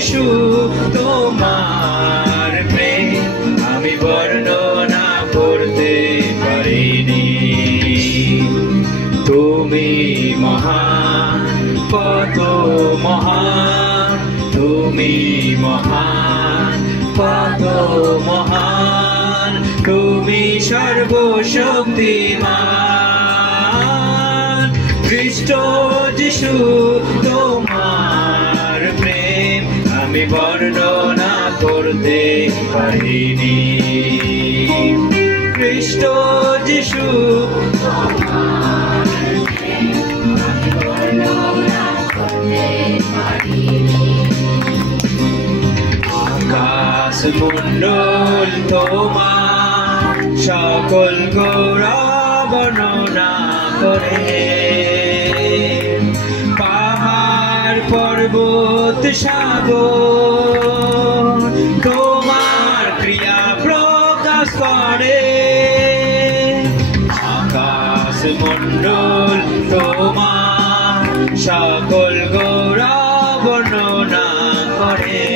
যিশু তোমার প্রেম আমি বর্ণনা করতে পারিনি। তুমি মহান, কত মহান, তুমি মহান, কত মহান, তুমি সর্বশক্তিমান। খ্রিস্ট যিশু তোমার প্রেম আমি বর্ণনা করতে পারিনি। খ্রিস্ট যিশু তোমার প্রেম আমি বর্ণনা করতে পারিনি। আকাশ মণ্ডল তোমার সকল গৌরব বর্ণনা করে। পাহাড় পর্বত সাগর তোমার ক্রিয়া প্রকাশ করে। আকাশ মণ্ডল তোমার সকল গৌরব বর্ণনা করে।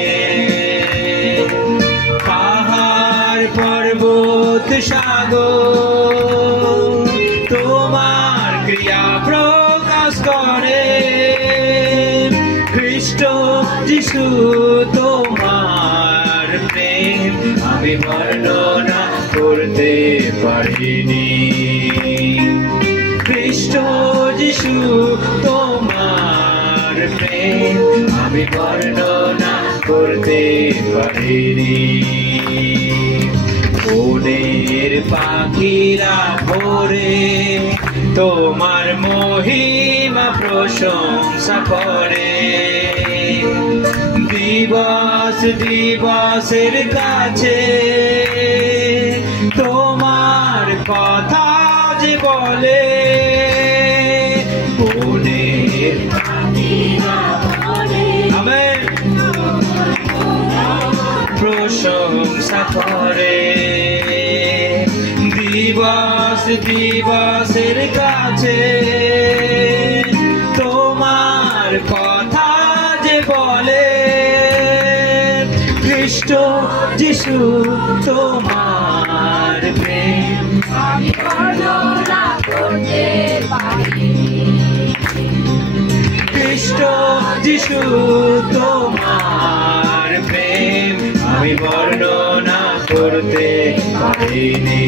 পাহাড় পর্বত সাগর তোমার ক্রিয়া প্রকাশ করে। খ্রিস্ট যিশু তোমার প্রেম আমি বর্ণনা করতে পারিনি। খ্রিস্ট যিশু তোমার প্রেম আমি বর্ণনা করতে পারিনি। বনের পাখিরা ভোরে তোমার মহিমা প্রশংসা করে। দিবস দিবসের কাছে তোমার কথা যে বলে। বনের পাখিরা ভোরে আমেন প্রশংসা করে। দিবস দিবসের কাছে তোমার কথা যে বলে। খ্রিস্ট যিশু তোমার প্রেম আমি বর্ণনা করতে পারিনি। খ্রিস্ট যিশু তোমার প্রেম আমি বর্ণনা করতে পারিনি।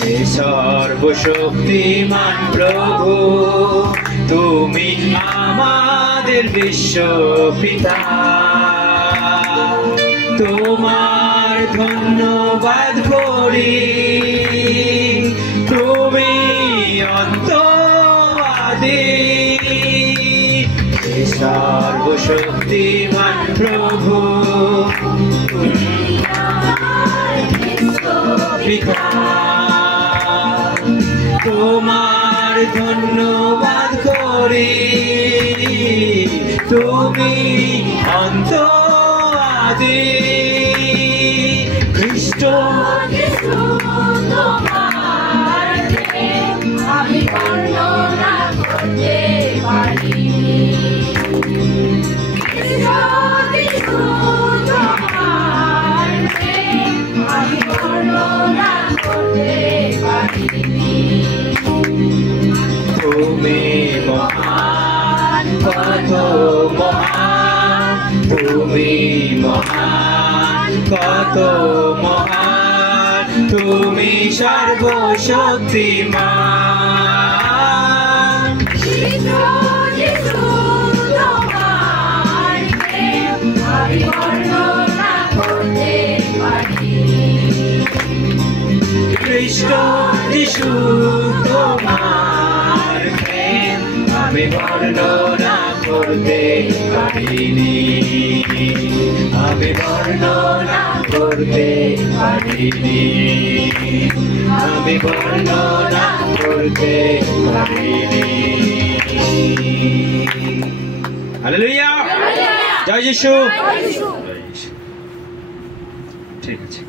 হে সর্বশক্তিমান প্রভু তুমি আমাদের বিশ্ব পিতা। তোমার ধন্যবাদ করি তুমি অন্তবাদী। হে সর্বশক্তিমান প্রভু পিতা তোমার ধন্যবাদ করি তুমি অন্তরাদি। খ্রিস্ট তোমার প্রেম আমি বর্ণনা করতে পারিনি। তোমার প্রেম আমি বর্ণনা করতে পারিনি। তুমি মহান, কত মহান, তুমি মহান, কত মহান, তুমি সর্বশক্তিমান। তোমার প্রেম আমি বর্ণনা করতে পারিনি। খ্রিস্ট যিশু তোমার প্রেম আমি বর্ণনা করতে পারিনি। আমি বর্ণনা করতে পারিনি। আমি বর্ণনা করতে পারিনি। হালেলুয়া, জয় যিশু। ঠিক আছে।